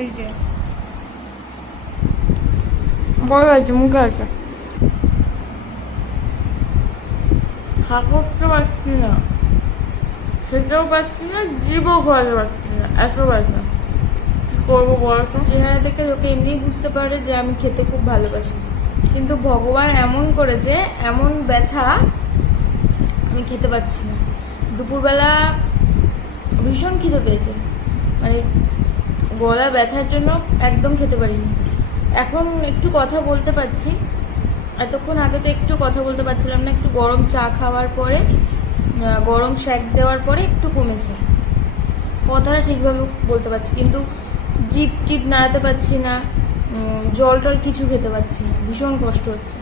এই যে বড় আছে, মুখে আছে, করতে পারছি না, খেতেও পারছি না, জীবও খোয়াতে পারছি না, এত ব্যথা। কি করবো বলতো? চেহারা দেখে লোকে এমনি বুঝতে পারে যে আমি খেতে খুব ভালোবাসি, কিন্তু ভগবান এমন করেছে, এমন ব্যথা, আমি খেতে পারছি না। দুপুরবেলা ভীষণ খিদে পেয়েছে, মানে গলা ব্যথার জন্য একদম খেতে পারিনি। এখন একটু কথা বলতে পারছি, এতক্ষণ আগে তো একটু কথা বলতে পারছিলাম না। একটু গরম চা খাওয়ার পরে, গরম শ্যাক দেওয়ার পরে একটু কমেছে, কথাটা ঠিকভাবে বলতে পারছি, কিন্তু জিভ টিপ নাড়াতে পারছি না, জল টল কিছু খেতে পারছি না, ভীষণ কষ্ট হচ্ছে।